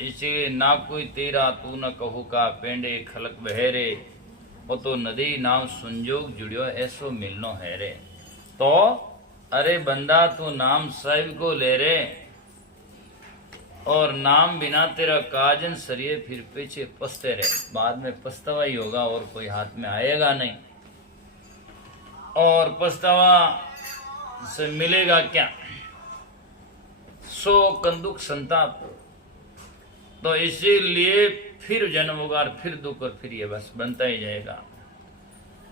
इसीलिए ना कोई तेरा तू न कहू का पेंडे खलक बहेरे, वो तो नदी नाम संजोग जुड़ियो ऐसो मिलनो है रे। तो अरे बंदा तू नाम साहिब को ले रे, और नाम बिना तेरा काजन सरिये फिर पीछे पछते रहे, बाद में पछतावा ही होगा और कोई हाथ में आएगा नहीं। और पछतावा से मिलेगा क्या? सो कंदुक संताप। तो इसीलिए फिर जन्म होगा और फिर दुख और फिर ये बस बनता ही जाएगा।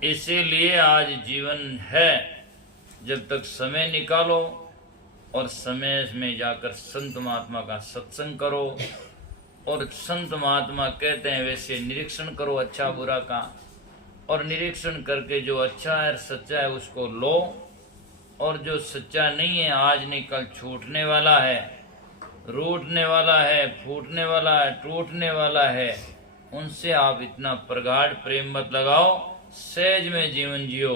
इसीलिए आज जीवन है, जब तक समय निकालो और समय में जाकर संत महात्मा का सत्संग करो, और संत महात्मा कहते हैं वैसे निरीक्षण करो अच्छा बुरा का, और निरीक्षण करके जो अच्छा है सच्चा है उसको लो, और जो सच्चा नहीं है आज नहीं कल छूटने वाला है, रूठने वाला है, फूटने वाला है, टूटने वाला है, उनसे आप इतना प्रगाढ़ प्रेम मत लगाओ, सहज में जीवन जियो,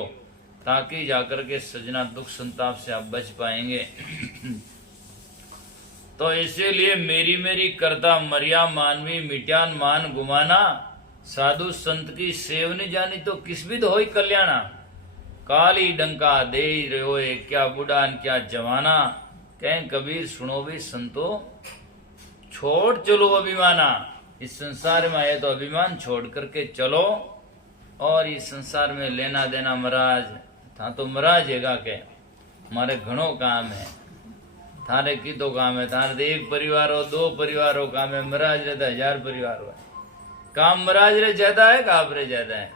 ताकि जाकर के सजना दुख संताप से आप बच पाएंगे। तो इसीलिए मेरी मेरी करता मरिया मानवी मिट्यान मान गुमाना, साधु संत की सेवनी जानी तो किस विध होई कल्याणा। काली डंका दे रहे क्या बुढ़ान क्या जवाना, कहें कबीर सुनो भी संतो छोड़ चलो अभिमाना। इस संसार में आए तो अभिमान छोड़ करके चलो, और इस संसार में लेना देना महाराज था तो महाराज हैगा के मारे घणो काम है, थारे की तो काम है, थारे एक परिवार हो दो परिवार हो काम है, महाराज रहता 1000 परिवार हो, काम महाराज रे ज्यादा है का आप रे ज्यादा है?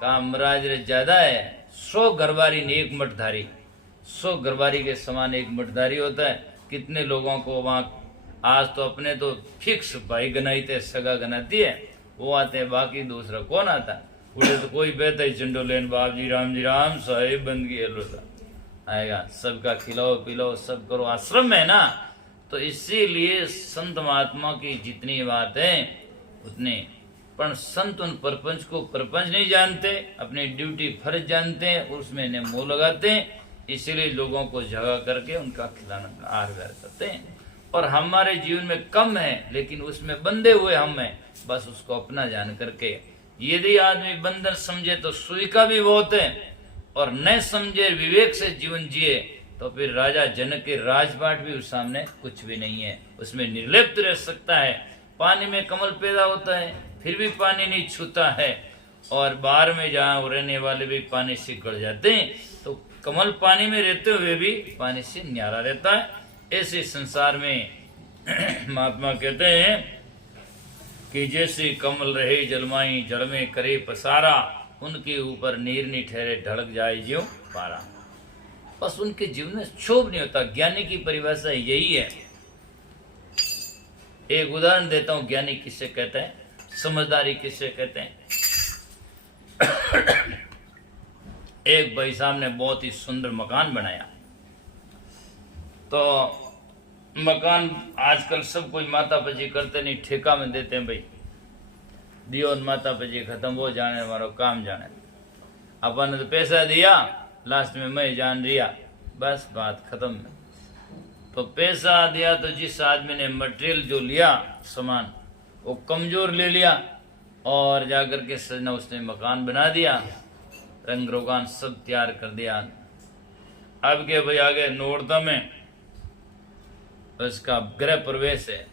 काम महाराज रे ज्यादा है। 100 घरवारी ने एक मठधारी, 100 घरवारी के समान एक मठधारी होता है। कितने लोगों को वहाँ आज तो अपने तो फिक्स भाई गनाईते सगा गनाती है, वो आते हैं, बाकी दूसरा कौन आता है? उड़े तो कोई बेहतर ही झंडो लेन बाप जी राम साहेब बंदगी हेलोता आएगा, सबका खिलाओ पिलाओ सब करो, आश्रम है ना। तो इसीलिए संत महात्मा की जितनी बात है उतने, पर संत उन परपंच को परपंच नहीं जानते, अपनी ड्यूटी फर्ज जानते हैं, उसमें ने मुंह लगाते हैं, इसीलिए लोगों को जगा करके उनका खिलाना आहार व्यवहार करते हैं। और हमारे जीवन में कम है लेकिन उसमें बंधे हुए हम हैं, बस उसको अपना जान करके, यदि आदमी बंधन समझे तो सुई का भी बहुत है, और न समझे विवेक से जीवन जिए तो फिर राजा जनक के राजपाट भी उस सामने कुछ भी नहीं है, उसमें निर्लिप्त रह सकता है। पानी में कमल पैदा होता है फिर भी पानी नहीं छूता है, और बाहर में जहाँ रहने वाले भी पानी से गड़ जाते हैं, तो कमल पानी में रहते हुए भी पानी से न्यारा रहता है। ऐसे संसार में महात्मा कहते हैं कि जैसे कमल रहे जलमाई जल में करे पसारा, उनके ऊपर नीर नहीं ठहरे ढड़क जाए ज्यों पारा। बस उनके जीवन में क्षोभ नहीं होता। ज्ञानी की परिभाषा यही है। एक उदाहरण देता हूं, ज्ञानी किससे कहते हैं, समझदारी किससे कहते हैं। एक भाई साहब ने बहुत ही सुंदर मकान बनाया, तो मकान आजकल सब कोई माता पची करते नहीं, ठेका में देते हैं भाई, दियो माता पची खत्म हो जाने हमारा काम जाने, अपन ने तो पैसा दिया लास्ट में मैं जान रिया, बस बात खत्म। तो पैसा दिया तो जिस आदमी ने मटेरियल जो लिया सामान वो कमजोर ले लिया, और जाकर के सजना उसने मकान बना दिया, रंग रोगान सब तैयार कर दिया। अब के भाई आगे नोड़ता में उसका गृह प्रवेश है,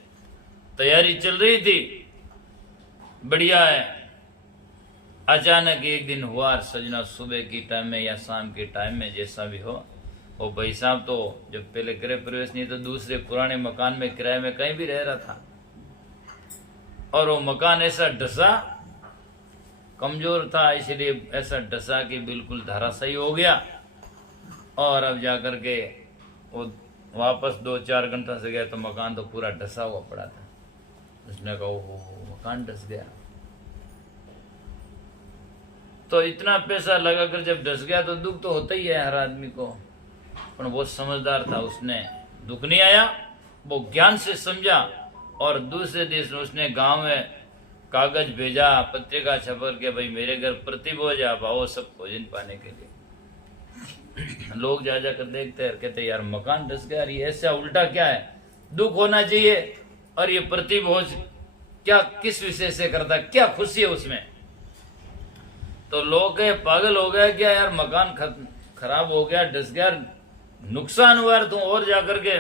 तैयारी चल रही थी, बढ़िया है। अचानक एक दिन हुआ सजना, सुबह की टाइम में या शाम के टाइम में जैसा भी हो, वो भाई साहब तो जब पहले गृह प्रवेश नहीं तो दूसरे पुराने मकान में किराए में कहीं भी रह रहा था, और वो मकान ऐसा डसा, कमजोर था इसलिए ऐसा डसा कि बिल्कुल धराशायी हो गया। और अब जाकर के वो वापस 2-4 घंटा से गया तो मकान तो पूरा डसा हुआ पड़ा था। उसने कहा ओहो मकान डस गया। तो इतना पैसा लगाकर जब डस गया तो दुख तो होता ही है हर आदमी को, पर वो समझदार था, उसने दुख नहीं आया, वो ज्ञान से समझा, और दूसरे देश में उसने गांव में कागज भेजा, पत्रिका छपर के भाई मेरे घर प्रतिभोज आप आओ सब भोजन पाने के लिए। लोग जा कर देखते हैं, कहते यार मकान डस गया, ये ऐसा उल्टा क्या है, दुख होना चाहिए और ये प्रतिभोज क्या किस विषय से करता, क्या खुशी है उसमें। तो लोग कहे पागल हो गया क्या यार, मकान खराब हो गया, डस गया, नुकसान हुआ यार, तुम और जाकर के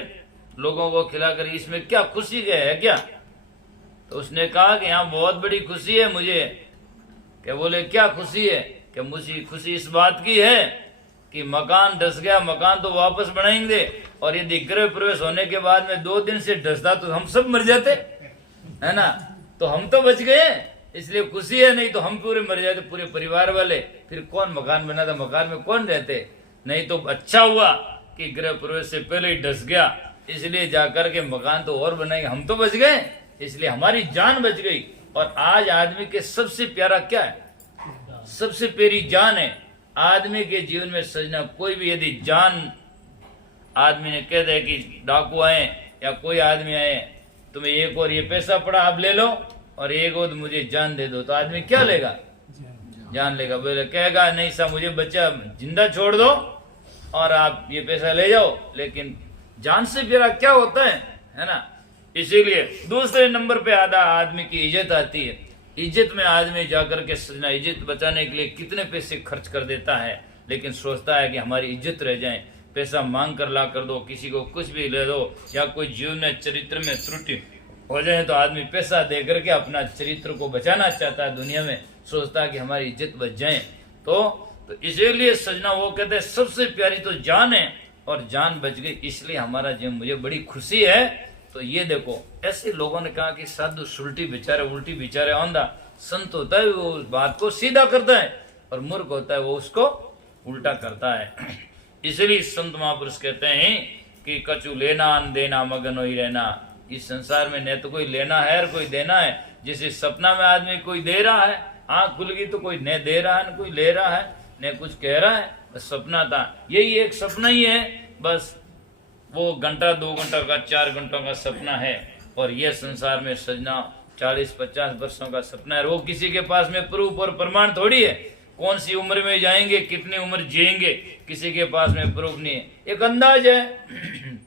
लोगों को खिलाकर, इसमें क्या खुशी है क्या। तो उसने कहा कि यहाँ बहुत बड़ी खुशी है मुझे। क्या बोले क्या खुशी है, कि मुझे खुशी इस बात की है कि मकान डस गया, मकान तो वापस बनाएंगे, और यदि गृह प्रवेश होने के बाद में 2 दिन से डसता तो हम सब मर जाते, है ना, तो हम तो बच गए, इसलिए खुशी है, नहीं तो हम पूरे मर जाते, पूरे परिवार वाले, फिर कौन मकान बनाता, मकान में कौन रहते। नहीं तो अच्छा हुआ कि गृह प्रवेश से पहले ही डस गया, इसलिए जाकर के मकान तो और बनाएंगे, हम तो बच गए, इसलिए हमारी जान बच गई। और आज आदमी के सबसे प्यारा क्या है, सबसे प्यारी जान है आदमी के जीवन में सजना। कोई भी यदि जान आदमी ने कह दे कि डाकू आए या कोई आदमी आए, तुम्हें एक और ये पैसा पड़ा आप ले लो और एक और मुझे जान दे दो, तो आदमी क्या लेगा, जान लेगा। बोले कहेगा नहीं साहब मुझे बच्चा जिंदा छोड़ दो और आप ये पैसा ले जाओ, लेकिन जान से प्यारा क्या होता है ना। इसीलिए दूसरे नंबर पे आधा आदमी की इज्जत आती है। इज्जत में आदमी जाकर के सजना, इज्जत बचाने के लिए कितने पैसे खर्च कर देता है, लेकिन सोचता है कि हमारी इज्जत रह जाए, पैसा मांग कर ला कर दो, किसी को कुछ भी ले दो, या कोई जीवन में चरित्र में त्रुटि हो जाए तो आदमी पैसा दे करके अपना चरित्र को बचाना चाहता है, दुनिया में सोचता है कि हमारी इज्जत बच जाए। तो इसीलिए सजना वो कहते हैं सबसे प्यारी तो जान है, और जान बच गई इसलिए हमारा जीवन, मुझे बड़ी खुशी है। तो ये देखो ऐसे लोगों ने कहा कि साधु सुलटी बेचारे उल्टी बेचारे औंधा, संत होता है वो उस बात को सीधा करता है, और मूर्ख होता है वो उसको उल्टा करता है। इसलिए संत महापुरुष कहते हैं कि कछु लेना देना मगन हो ही रहना। इस संसार में न तो कोई लेना है और कोई देना है। जैसे सपना में आदमी कोई दे रहा है, आंख खुल गई तो कोई न दे रहा है न कोई ले रहा है न कुछ कह रहा है, बस सपना था, यही एक सपना ही है, बस वो घंटा 2 घंटा का 4 घंटों का सपना है। और ये संसार में सजना 40-50 वर्षों का सपना है, वो किसी के पास में प्रूफ और प्रमाण थोड़ी है। कौन सी उम्र में जाएंगे, कितनी उम्र जिएंगे, किसी के पास में प्रूफ नहीं है, एक अंदाज है।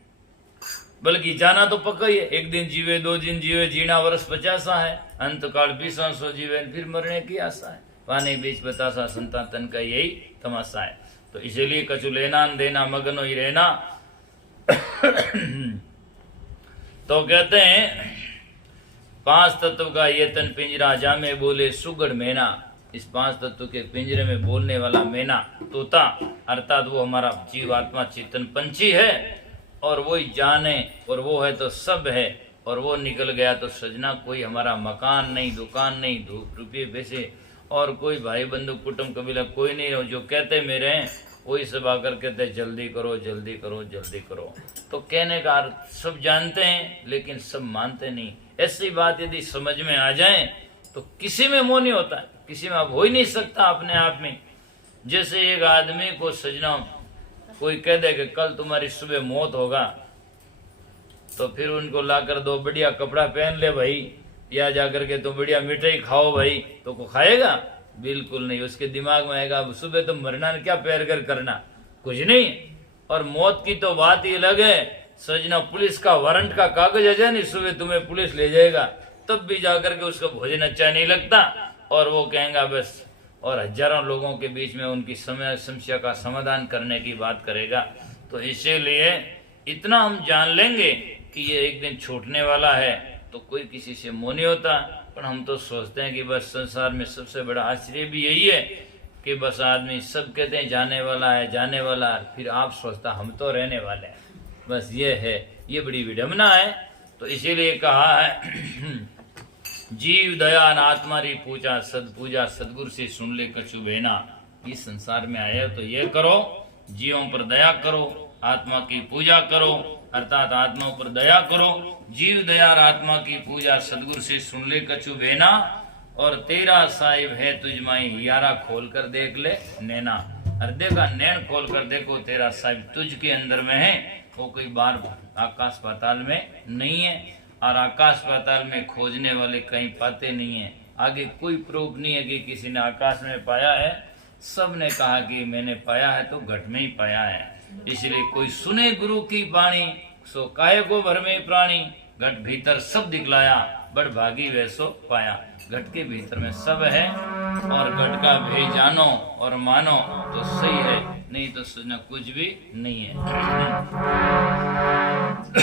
बल्कि जाना तो पक्का ही है, 1 दिन जीवे 2 दिन जीवे, जीना वर्ष 50 है, अंत काल 20 जीवे, फिर मरने की आशा है, पानी बीच बतासा संता तन का यही तमाशा है। तो इसीलिए कछु लेना देना मगन ही रहना। तो कहते हैं 5 तत्व का ये तन पिंजरा, जामे बोले सुगढ़ मैना। इस 5 तत्व के पिंजरे में बोलने वाला मैना तोता, अर्थात वो हमारा जीव आत्मा चेतन पंछी है, और वो ही जाने, और वो है तो सब है, और वो निकल गया तो सजना कोई हमारा मकान नहीं, दुकान नहीं, धूप रुपये पैसे, और कोई भाई बंधु कुटुंब कबीला कोई नहीं हो। जो कहते मेरे हैं वही सब आकर कहते जल्दी करो जल्दी करो जल्दी करो। तो कहने का अर्थ सब जानते हैं लेकिन सब मानते नहीं। ऐसी बात यदि समझ में आ जाए तो किसी में मोह नहीं होता है, किसी में अब हो ही नहीं सकता अपने आप में। जैसे एक आदमी को सजना कोई कह दे कि कल तुम्हारी सुबह मौत होगा, तो फिर उनको लाकर दो बढ़िया कपड़ा पहन ले भाई, या जाकर के तो बढ़िया मिठाई खाओ भाई, तो को खाएगा? बिल्कुल नहीं। उसके दिमाग में आएगा सुबह तो मरना ने क्या पैर कर करना, कुछ नहीं। और मौत की तो बात ही अलग है, सजना पुलिस का वारंट का कागज आ जाए नहीं, सुबह तुम्हें पुलिस ले जाएगा, तब भी जाकर के उसका भोजन अच्छा नहीं लगता, और वो कहेगा बस, और हजारों लोगों के बीच में उनकी समस्या का समाधान करने की बात करेगा। तो इसीलिए इतना हम जान लेंगे कि ये एक दिन छूटने वाला है, तो कोई किसी से मोह नहीं होता। पर हम तो सोचते हैं कि बस संसार में सबसे बड़ा आश्चर्य भी यही है कि बस आदमी सब कहते हैं जाने वाला है जाने वाला है, फिर आप सोचता हम तो रहने वाले हैं, बस ये है, ये बड़ी विडम्बना है। तो इसीलिए कहा है जीव दया न आत्मारी पूजा सद पूजा, सदगुरु से सुन ले कछु बेना। इस संसार में आए तो ये करो, जीवों पर दया करो, आत्मा की पूजा करो, अर्थात आत्मा पर दया करो, जीव दया और आत्मा की पूजा, सदगुरु से सुन ले कछु बेना, और तेरा साहिब है तुझ माई यारा खोल कर देख ले नैना। हृदय का नैन खोल कर देखो, तेरा साहिब तुझ के अंदर में है, वो कोई बार आकाश पाताल में नहीं है, और आकाश पाताल में खोजने वाले कहीं पाते नहीं है। आगे कोई प्रूफ नहीं है कि किसी ने आकाश में पाया है, सब ने कहा कि मैंने पाया है तो घट में ही पाया है। इसलिए कोई सुने गुरु की वाणी, सो काहे को भर में प्राणी, घट भीतर सब दिखलाया, बड़ भागी वैसो पाया। घट के भीतर में सब है और घट का भेद जानो और मानो तो सही है, नहीं तो कुछ भी नहीं है।